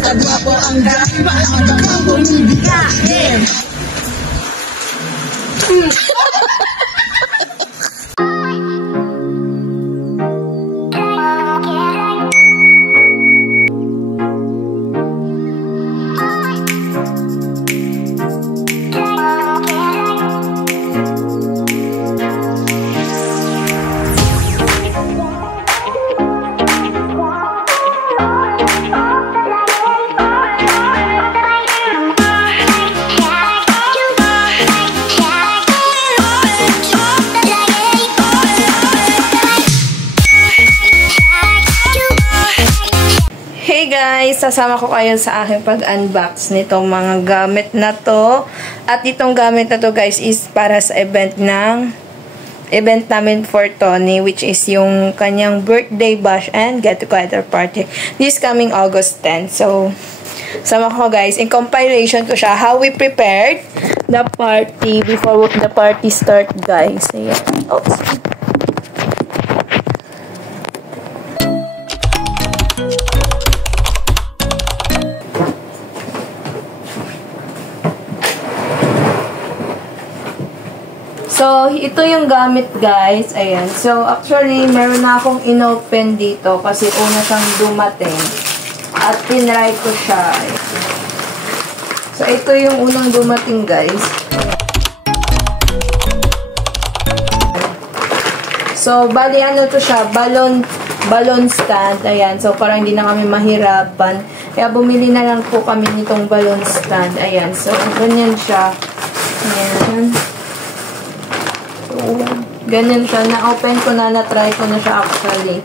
Kagwapo ang driver, ang bumibigay. Sasama ko kayo sa aking pag-unbox nitong mga gamit na to. At itong gamit na to guys is para sa event namin for Tony, which is yung kanyang birthday bash and get-together party this coming August 10. So, sama ko guys, in compilation ko siya how we prepared the party before the party start guys. Ayan. Oops. So, ito yung gamit, guys. Ayan. So, actually, meron na akong inopen dito kasi una siyang dumating. At tinry ko siya. Ayan. So, ito yung unang dumating, guys. So, bali ano to siya? Balloon stand. Ayan. So, parang hindi na kami mahirapan. Kaya, bumili na lang po kami nitong balloon stand. Ayan. So, ganyan siya. Ayan. Ganyan siya. Na-open ko na, na-try ko na siya actually.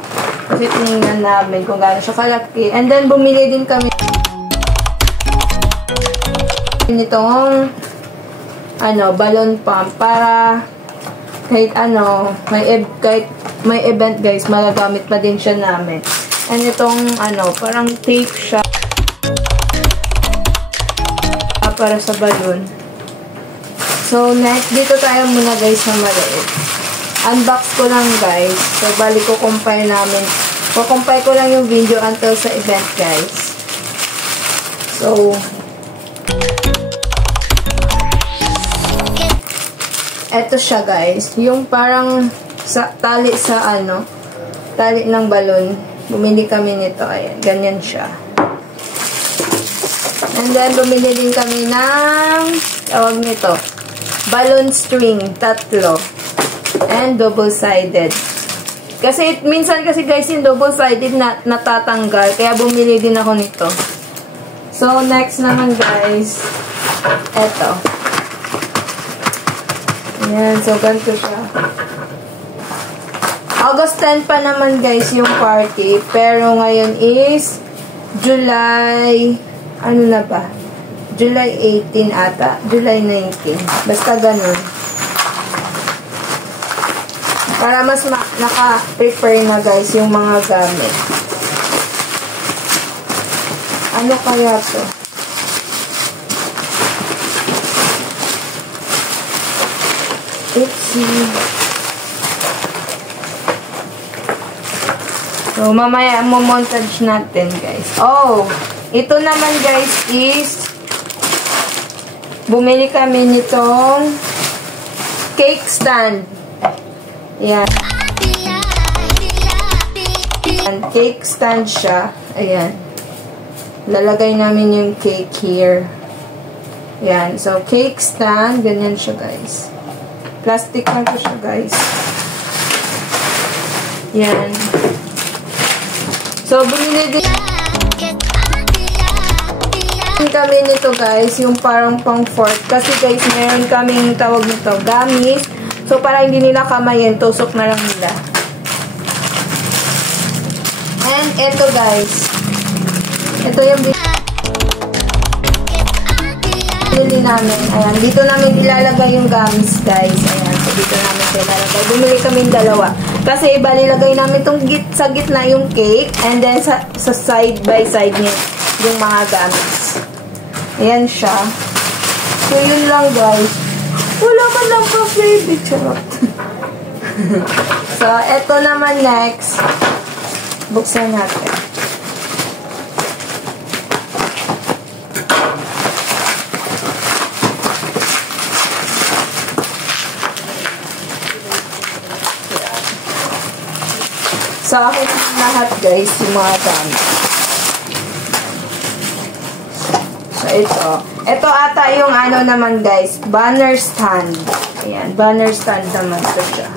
Kasi tinignan namin kung gaano siya kalaki. And then, bumili din kami nitong balloon pump para kahit kahit may event guys, magagamit pa din siya namin. And itong parang tape siya para sa balloon. So, next, dito tayo muna guys sa maliit. Unbox ko lang guys. So, bali ko compile namin. Compile ko lang yung video until sa event guys. So, eto siya guys. Yung parang tali ng balon. Bumili kami nito. Ayan, ganyan siya. And then, bumili din kami ng tawag nito. Balloon string, 3. And double-sided. Kasi, minsan kasi guys, yung double-sided natatanggal. Kaya bumili din ako nito. So, next naman guys, eto. Ayan, so ganito siya. August 10 pa naman guys yung party. Pero ngayon is July, July 18 ata. July 19. Basta ganun. Para mas naka-prepare na guys yung mga gamit. Ano kaya to? Oopsie. So, mamaya mo-montage natin guys. Oh! Ito naman guys is bumili kami nitong cake stand. Ayan. Cake stand siya. Ayan. Lalagay namin yung cake here. Ayan. So, cake stand. Ganyan siya guys. Plastic na to siya guys. Ayan. So, bumili din kami nito guys, yung parang pang fork. Kasi guys, meron kaming tawag nito, gamis. So, para hindi nila kamayin, tusok na lang nila. And, eto guys. Ito yung binili namin. Ayan, dito namin ilalagay yung gamis guys. Ayan, so dito namin ilalagay. Bumili kaming dalawa. Kasi, ibalilagay namin itong sa gitna yung cake. And then, sa side by side niya, yung mga gamis. Ayan siya. So, yun lang guys. Wala man lang pa flavor. Charot. So, eto naman next. Buksan natin. Sa akin lahat guys, yung mga gamit. So, ito. Ito ata yung ano naman guys, banner stand. Ayan, banner stand naman ito siya.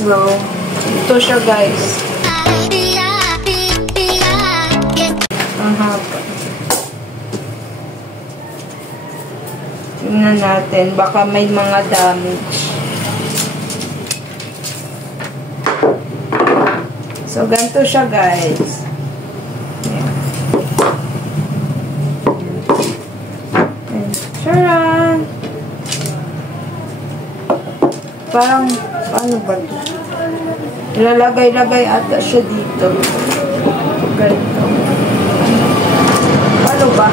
So, ito siya guys. Ang haba. Tingnan natin. Baka may mga damage. So, ganito siya guys. Charan! Parang, ano ba ito? Ilalagay-lagay ata siya dito. Ganito. Ano ba?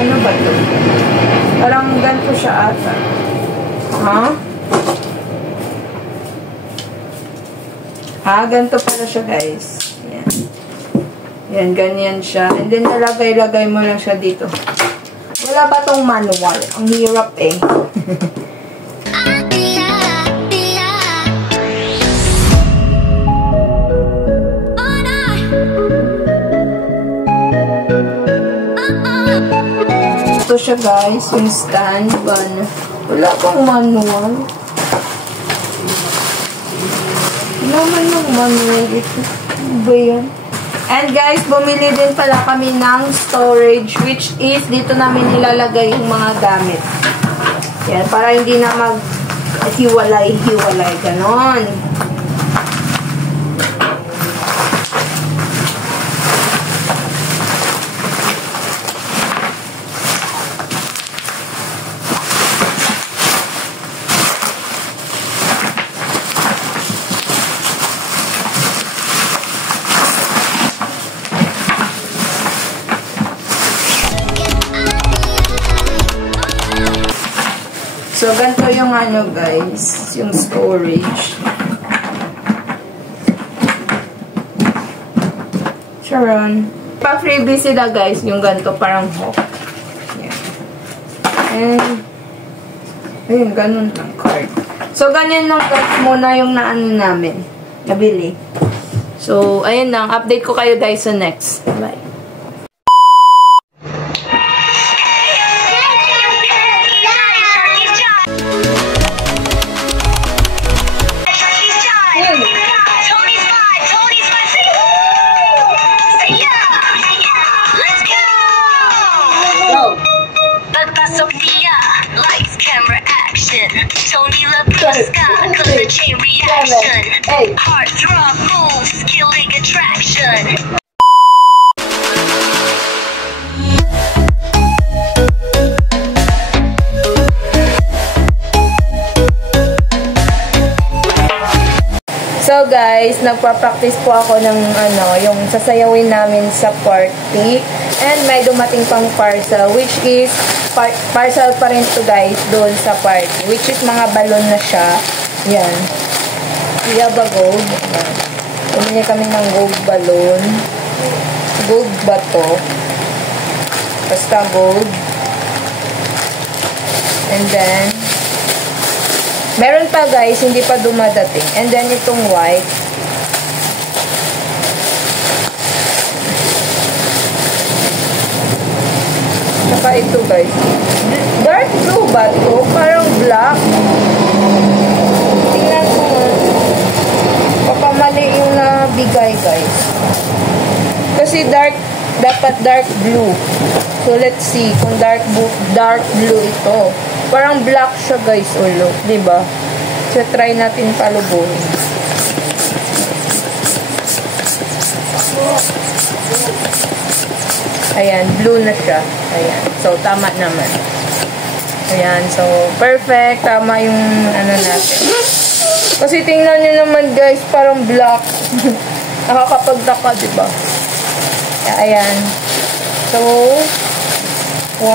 Ano ba ito? Parang ganito siya ata. Ha? Ha? Ganito pala siya guys. Yan. Yan, ganyan siya. And then, nalagay-lagay mo lang siya dito. Wala ba tong manual? Ang hirap eh. Ito siya guys, yung stand. Wala pang manual. Wala man yung manual ito. Ano ba yan? And guys, bumili din pala kami ng storage, which is dito namin ilalagay yung mga gamit. Yan, para hindi na mag-hiwalay-hiwalay. Ganon. So, ganito yung ano guys, yung storage. Charon. Pa-freebie sila guys, yung ganito parang hook. Yan. And, ayun, ganun lang card. So, ganyan lang guys muna yung naano namin. Nabili. So, ayun lang. Update ko kayo guys sa next. Bye. Tony LaBrusca, color chain reaction, heart throb moves, killing attraction. So guys, nagpa-practice po ako ng ano, yung sasayawin namin sa party. And may dumating pang parcel, which is parcel pa rin to guys doon sa party. Which is mga balon na siya. Yan. Yaba gold. Bumili kami ng gold balon. Gold ba to? Basta gold. And then, meron pa guys, hindi pa dumadating. And then itong white. Saka ito guys. Dark blue ba ito? Parang black. Tingnan ko nga. Baka mali yung nabigay guys. Kasi dapat dark blue. So let's see kung dark blue ito. Parang black siya guys, ulo, 'di ba? So try natin palubuhin. Ayan, blue na siya. Ayan. So tama naman. Ayan, so perfect, tama yung ano natin. Kasi tingnan niyo naman guys, parang black. Nakakapagtaka, 'di ba? Ayan. So, 1,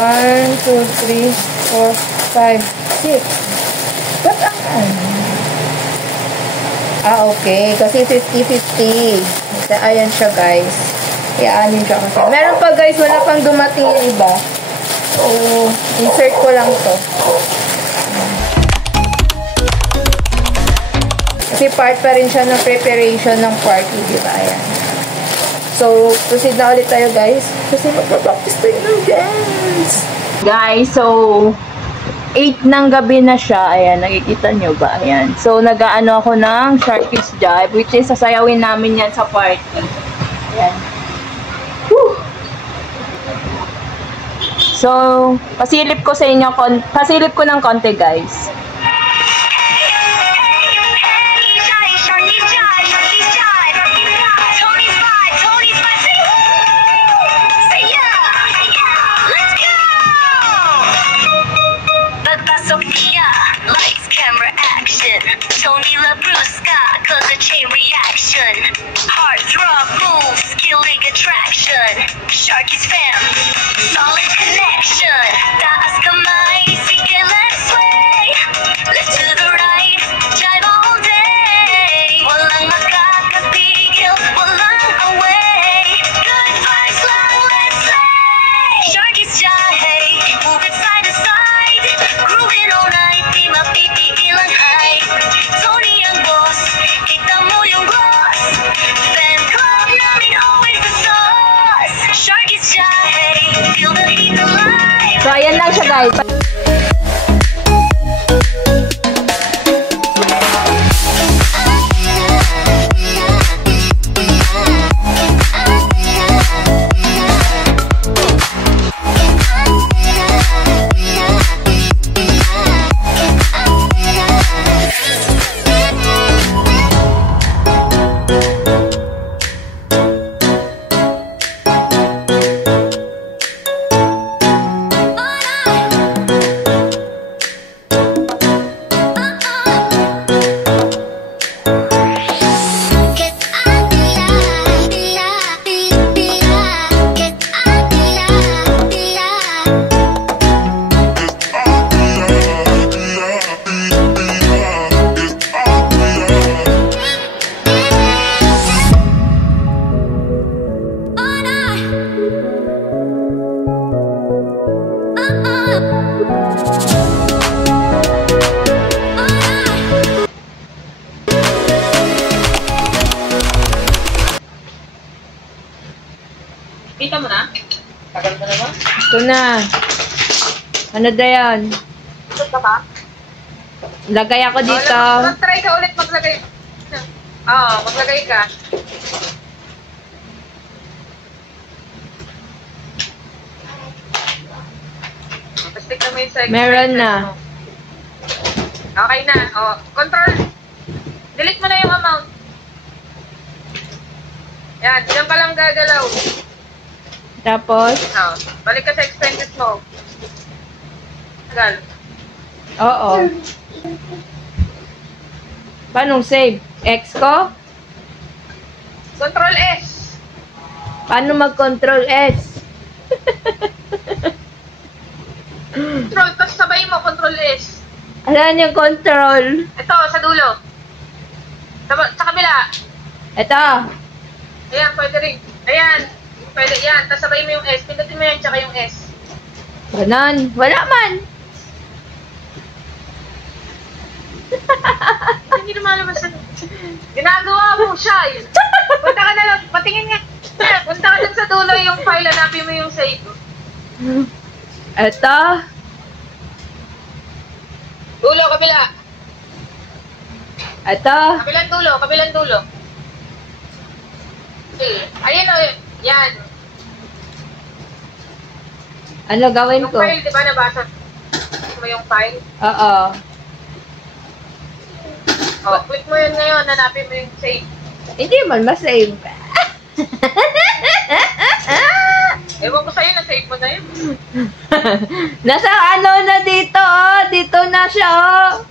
2, 3, 4, 5, 6. Ba't ang okay. Kasi 50-50. Ayan siya, guys. Iaanin siya kasi. Meron pa, guys. Wala pang dumating yung iba. So, insert ko lang to. Kasi part pa rin siya ng preparation ng party, diba? Ayan. So, proceed na ulit tayo, guys. Kasi magpa-practice tayo ng dance. Guys, so 8 ng gabi na siya. Ayan, nakikita nyo ba? Ayan. So, nag-aano ako ng Sharky's Jive, which is sasayawin namin yan sa party. Ayan. Whew. So, pasilip ko sa inyo, pasilip ko ng konti, guys. Tony LaBrusca, cause a chain reaction. Heart throb moves, killing attraction. Sharky's fam, solid connection. Taas kamay, sige let's sway. Left to the right, jive all day. Walang makakapigil, walang away. Good vibes lang, let's play. Sharky's jive, move it side to side. Grooving all night, di mapipigil ang hype. Tony ang boss, kita mo yung gloss. Fan club namin always the sauce. Sharky's jive, feel the heat alive. So, ayan lang siya, guys. Kita mo na? Tagal mo na ba? Ito na. Ano na yan? Ito ka? Lagay ako dito. Mag-try ka ulit maglagay. Oo, maglagay ka. Stick na mo yung segment. Meron na. Okay na. O, control. Delete mo na yung amount. Yan, ilan ka lang gagalaw. Tapos? O, balik ka sa expenses mo. Tagal. Oo. Paano save? X ko? Control S. Paano mag-control S? Control, tapos sabay mo, control S. Alam yung control? Ito, sa dulo. Sa kabila. Ito. Ayan, pwede rin. Ayan. Pwede yan. Tapos sabay mo yung S. Pindutin mo yan, tsaka yung S. Ganon. Wala man. Hindi na malabas na. Ginagawa mo siya. Punta ka na lang. Patingin nga. Punta ka lang sa dulo yung file. Hanapin mo yung save. Ito. Dulo, kabila. Ito. Kabilang dulo, kabilang dulo. Okay. Ayan o. Yan. Ano gawin Yung ko? file, di ba nabasa mo yung file? Oo. O, click mo yun ngayon. Hanapin mo yung save. Hindi man ma-save. Ewan ko sa'yo, na-save mo na yun. Nasa ano na dito, oh. Dito na siya, oh.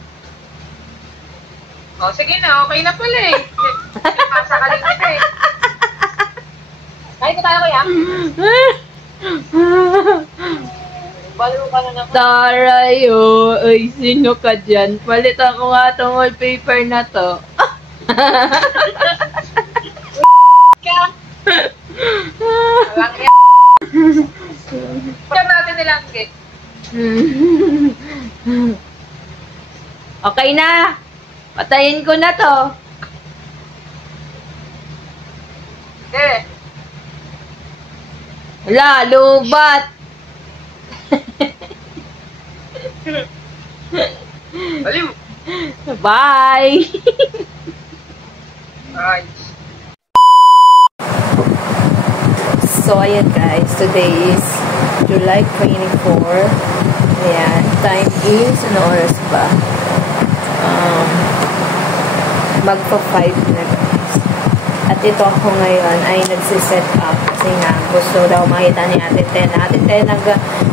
O, sige na. Okay na pala eh. Nasa ka rin kita eh. Kain ko tayo kuya. Balo ka na naman. Tarayo! Ay, sino ka dyan? Palitan ko nga itong wallpaper na to. Walang yan. Pagka natin nilang cake. Okay na! Patayin ko na to. Eh. Wala, lubat! Aliw. Bye! Ay. So, ayan guys, today is July 24. Ayan, time is, ano oras ba? Magpa-5 na guys. At ito ako ngayon ay nagsiset up kasi nga gusto daw makita ni Ate Ten. Ate Ten,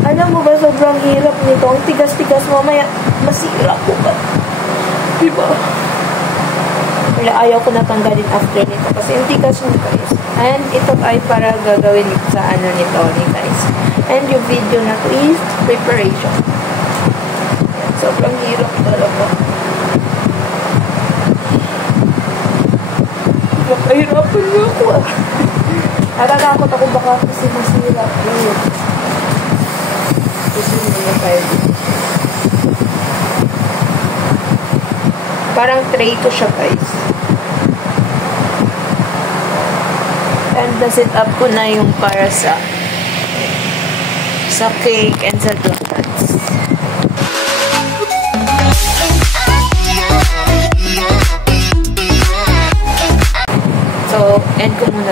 alam mo ba sobrang hirap nito? Ang tigas-tigas mo, maya masira ko ba? Diba? Kaya ayaw ko natanggalin after nito kasi yung tigas mo guys. And ito ay para gagawin sa ano nito ni guys. And yung video na to is preparation. Yan, sobrang hirap talaga. Napahirapan niyo ako ah. Natatakot ako baka kasi masira. Ayun. Kasi mga file. Parang tray to siya guys. And na-set up ko na yung para sa cake and sa donuts. So, end ko muna.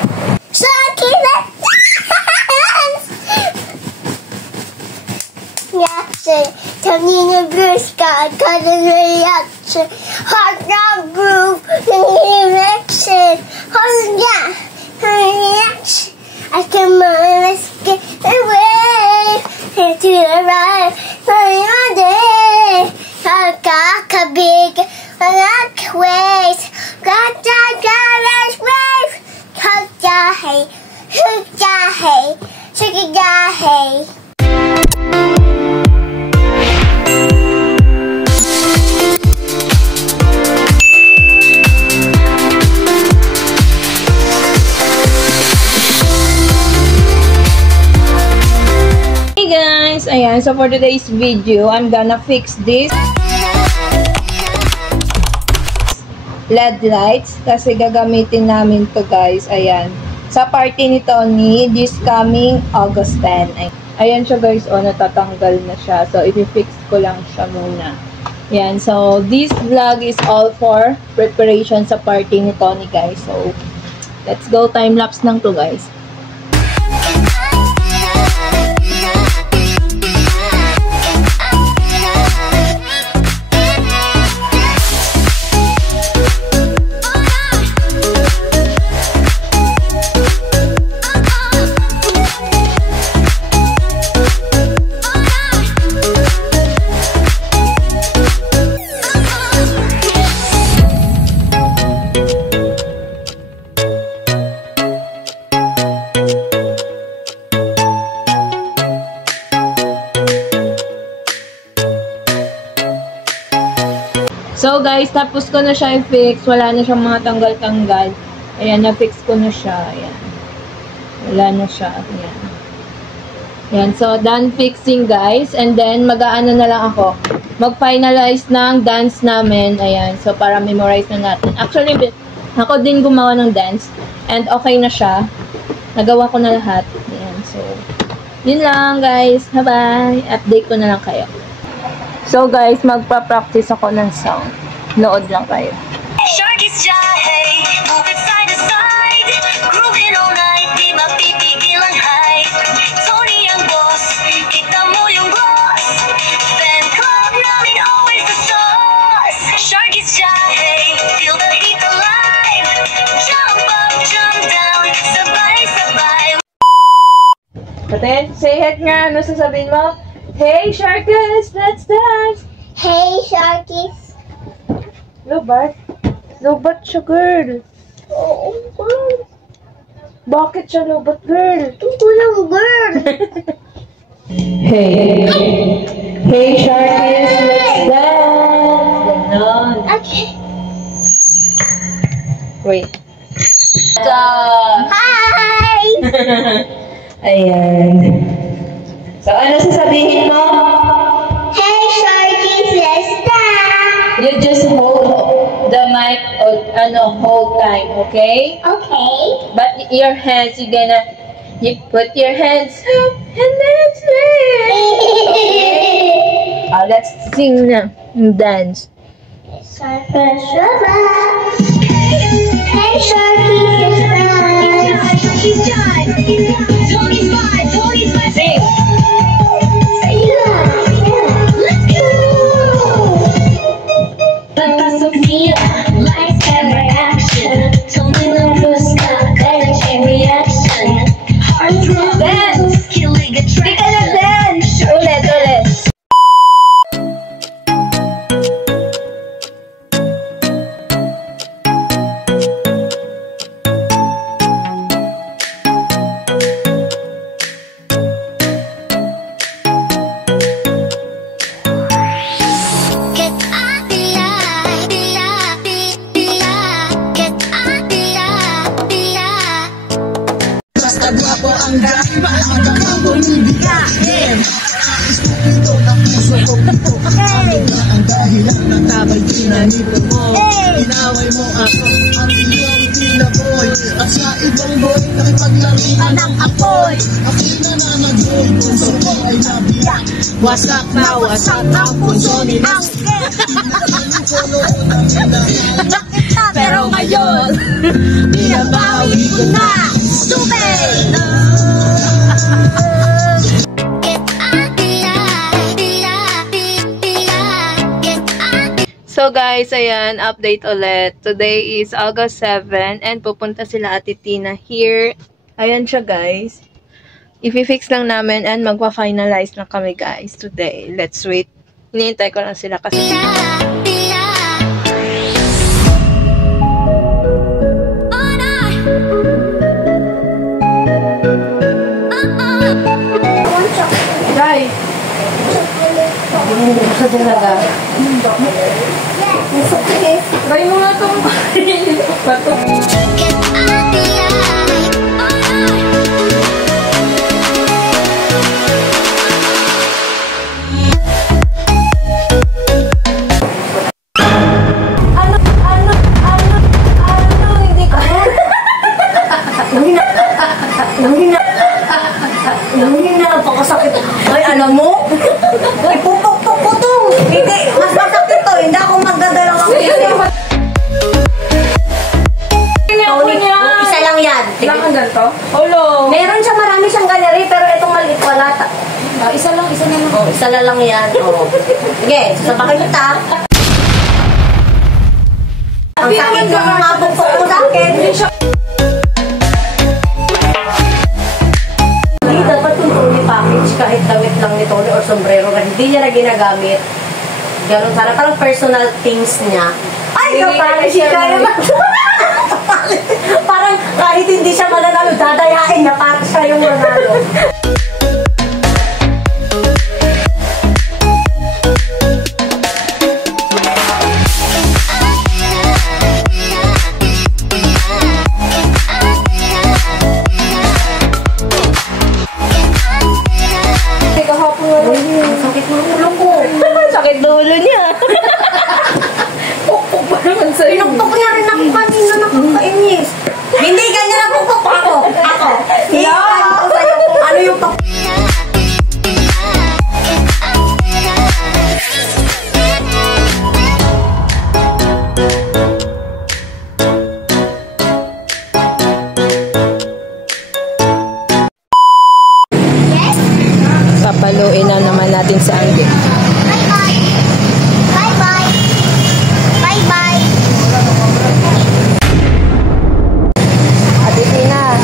Reaction. Tonina Brusca, cutting reaction. Hot dog groove, reaction. Oh yeah, reaction. I come on, let's get away. Here to the right, my day. I got a big, I like ways. Got that garage wave. Cut your hay, hook your hay, shake your hay. Ayan, so for today's video, I'm gonna fix this LED lights kasi gagamitin namin to guys. Ayan, sa party ni Tony this coming August 10. Ayan siya guys, oh, natatanggal na siya. So, i-fix ko lang siya muna. Ayan, so this vlog is all for preparation sa party ni Tony guys. So, let's go, time-lapse lang to guys. So guys, tapos ko na siya i-fix. Wala na siyang mga tanggal-tanggal. Ayan, na-fix ko na siya. Ayan. Wala na siya. Ayan. Ayan, so done fixing guys. And then, mag-aano na lang ako. Mag-finalize ng dance namin. Ayan, so para memorize na natin. Actually, ako din gumawa ng dance. And okay na siya. Nagawa ko na lahat. Ayan, so yun lang guys. Bye-bye. Update ko na lang kayo. So guys, magpa-practice ako ng sound. Nood lang kayo. Sharky's jahe, moving side to side, grooving all night, di mapipigil ang hype. Tony ang boss, kita mo yung gloss. Fan club namin always the sauce. Sharky's jahe, feel the heat alive. Jump up, jump down, sabay-sabay. Paten, say it nga. Ano sasabihin mo? Hey, Sharkus, let's dance! Hey, Sharkies. Lobat? Lobat siya, girl. Oh, God. Bakit siya lobot, girl? Kulang, girl. Hey. Hey, Sharkies, let's dance. Ganon. Okay. Wait. Stop. Hi! Ayan. So, ano sasabihin mo? Hey, Sharkies, let's dance. You just hold the mic, whole time, okay? Okay. But your hands, you put your hands up and let's dance. Let's sing na. Dance. Hey, Sharkies, let's dance. Tony's fine. Sing. Let's go. Papa Sophia, lights, camera, action. Tony Lambrusca, color chain reaction. Heartthrob moves, killing attraction. Dance. Ulit. Get out the eye, get out the eye. Basta guwapo ang dahil maaga kang bumibigahin. Ito na puso ko pito. Ang dahilan ng tabay tinanito mo. Inaway mo ako, ang iyong tinaboy. At sa ibang boy, nakipaglaruan ng apoy. Ako'y nananagoy, puso ko ay nabiyak. Wasak na wasak ang puso ni Angke. Pero ngayon, binabawi ko na. Stupid! So guys, ayan, update ulit. Today is August 7 and pupunta sila Ate Tina here. Ayan siya guys. I-fix lang namin and magpa-finalize na kami guys today. Let's wait. Hinihintay ko lang sila kasi. Guys! Sa talaga. Try mo nga itong bato. Nanghina, napakasakit. Ay, alam mo? Ipupukpuk ko to. Hindi, mas masakit to. Hindi ako magdadalang ang pisi. Isa lang yan. Lang ang ganito? Hello! Meron siya, marami siyang gallery, pero itong maliit wala. Isa lang. Oh, isa na lang yan. Oh. Sige, sasabakin kita. Ang sakit yung mga bukpuk ko sa akin. Dapat yung Tony package kahit damit lang ni Tony or sombrero na hindi niya na ginagamit. Ganun sana. Parang personal things niya. Ay, kapag siya naman. Parang kahit hindi siya mananalo, dadayain na parang siya yung manalo. Sakit dulo niya. Pukpuk pa naman sa'yo. Pinukpok niya rin ako kanina, nakakainis. Hindi, ganyan ang pukpok ako. Iyan ko sa'yo kung ano yung pukpok. Papaluin na naman natin sa Andy. Ate Tina.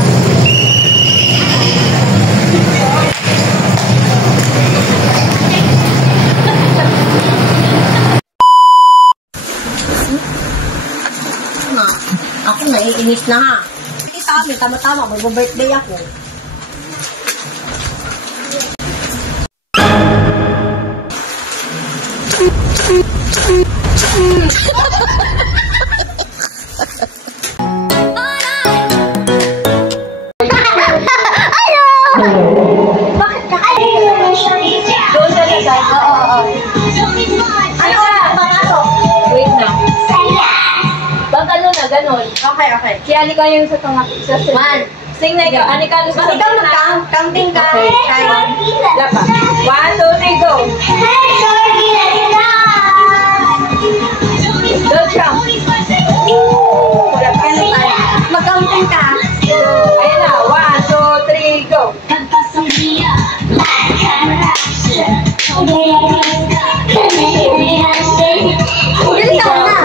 Ako naiinis na ha. sa amin, tama-tama, mag-birthday ako. Bakit ka? Doon sa lasal. Oo. Ano ka? Papasok. Wait na. Bang ganun na, ganun. Okay, okay. Si Anika yung sa tunga. Man, Sing na ikaw. Anika yung sa ikaw mag-count. Counting ka. Okay. Lapa. 1, 2, 3, go. Don't jump. Wala pa. Ano tayo? Mag-counting ka. Ayan na. 1, 2, 3, go. Bilis ako na.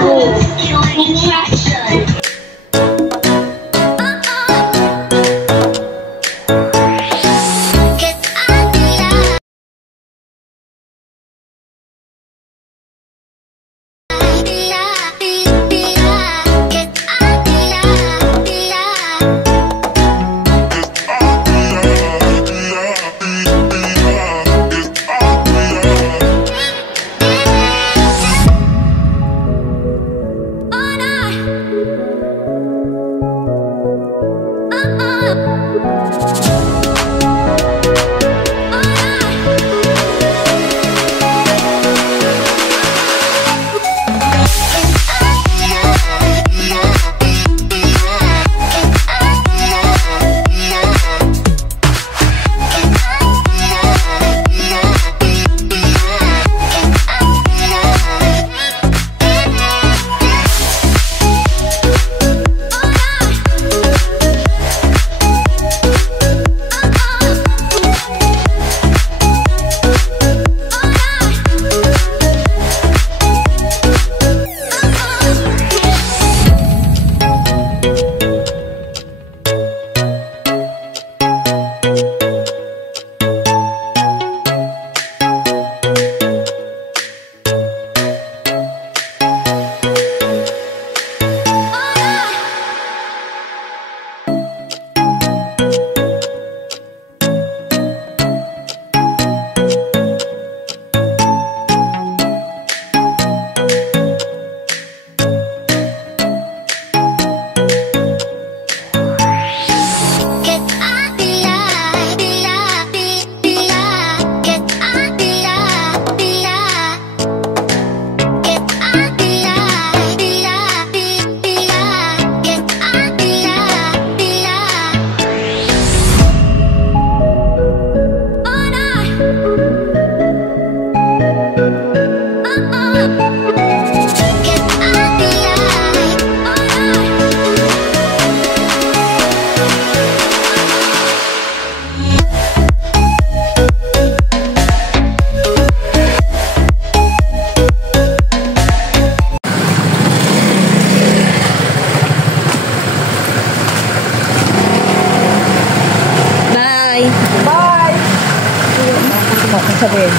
sabihin?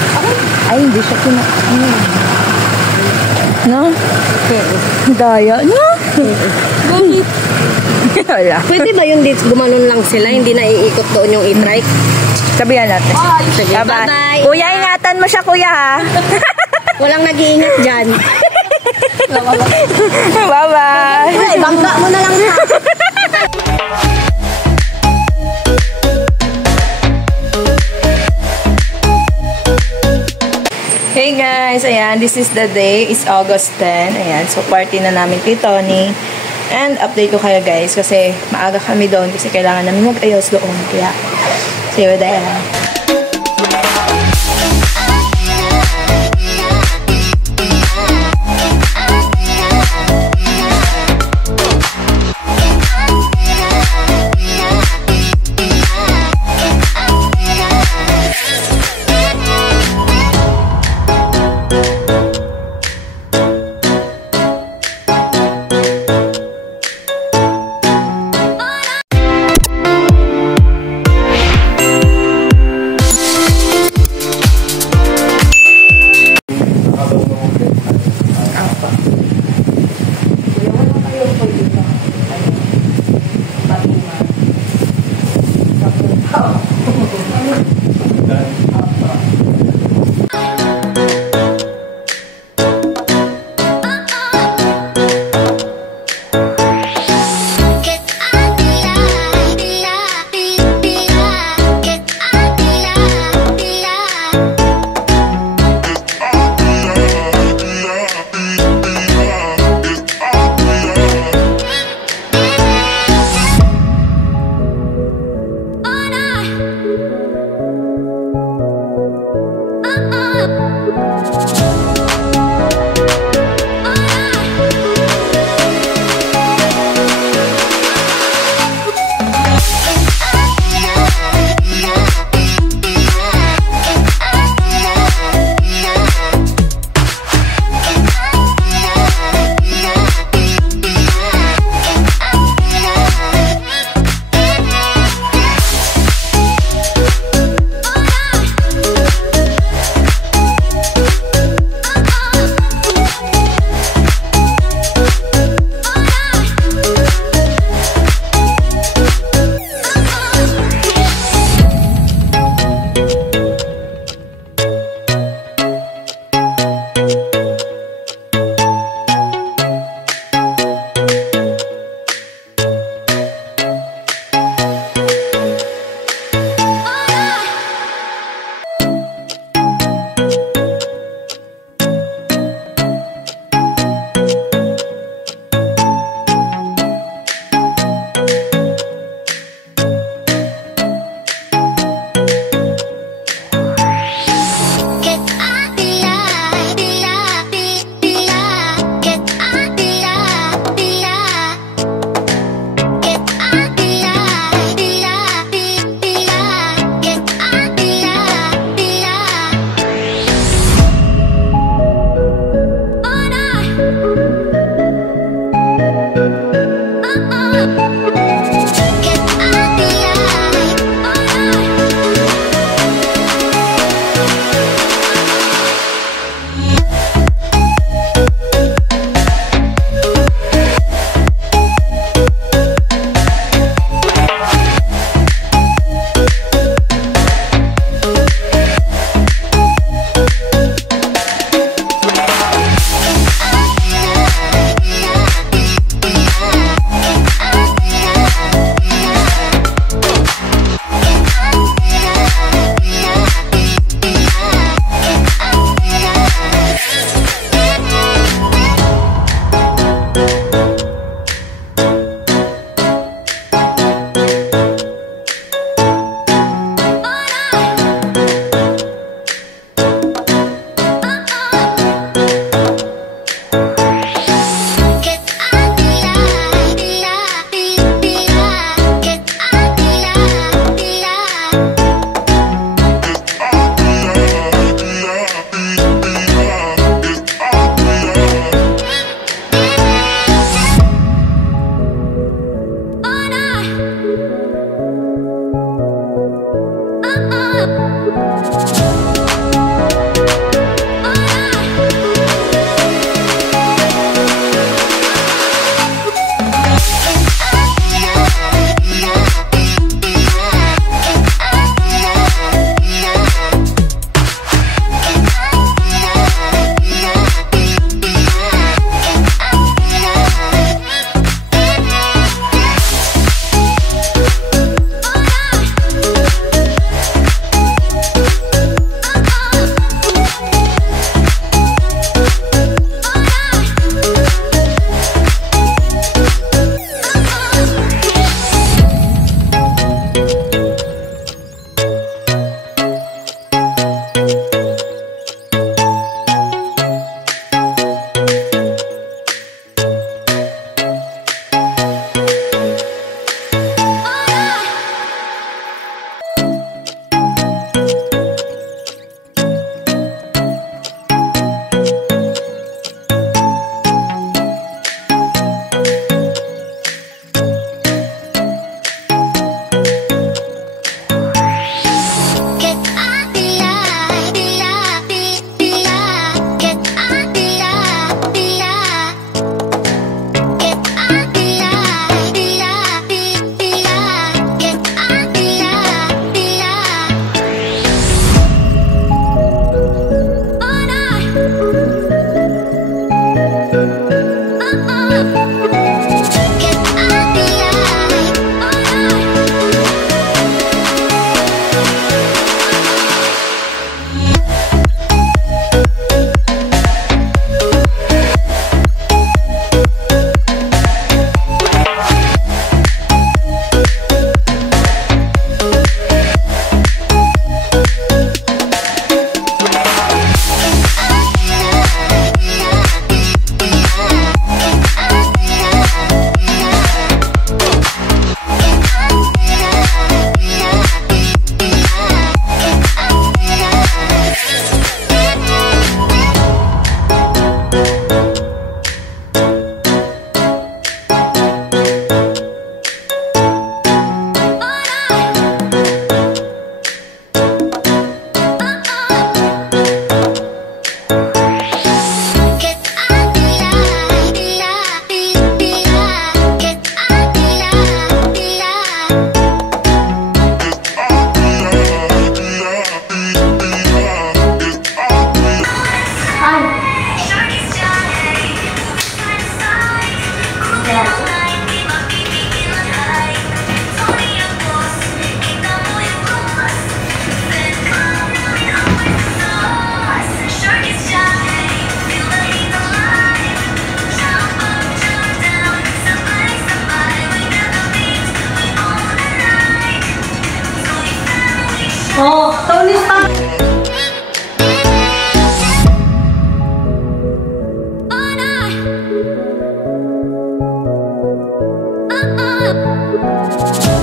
Ay, hindi siya no? Daya, no? Wala. Pwede ba yung gumanon lang sila, hindi na iikot doon yung e-trike? Sabihan natin. Sige, bye-bye. Kuya, ingatan mo siya, kuya, ha? Walang nag-iingat dyan. Bye-bye. Ay, bangga mo na lang ha. Hey guys, ayan, this is the day. It's August 10. Ayan, so party na namin kay Tony. And update ko kayo guys kasi maaga kami doon kasi kailangan namin mag-ayos doon. Kaya, see you there. Bye!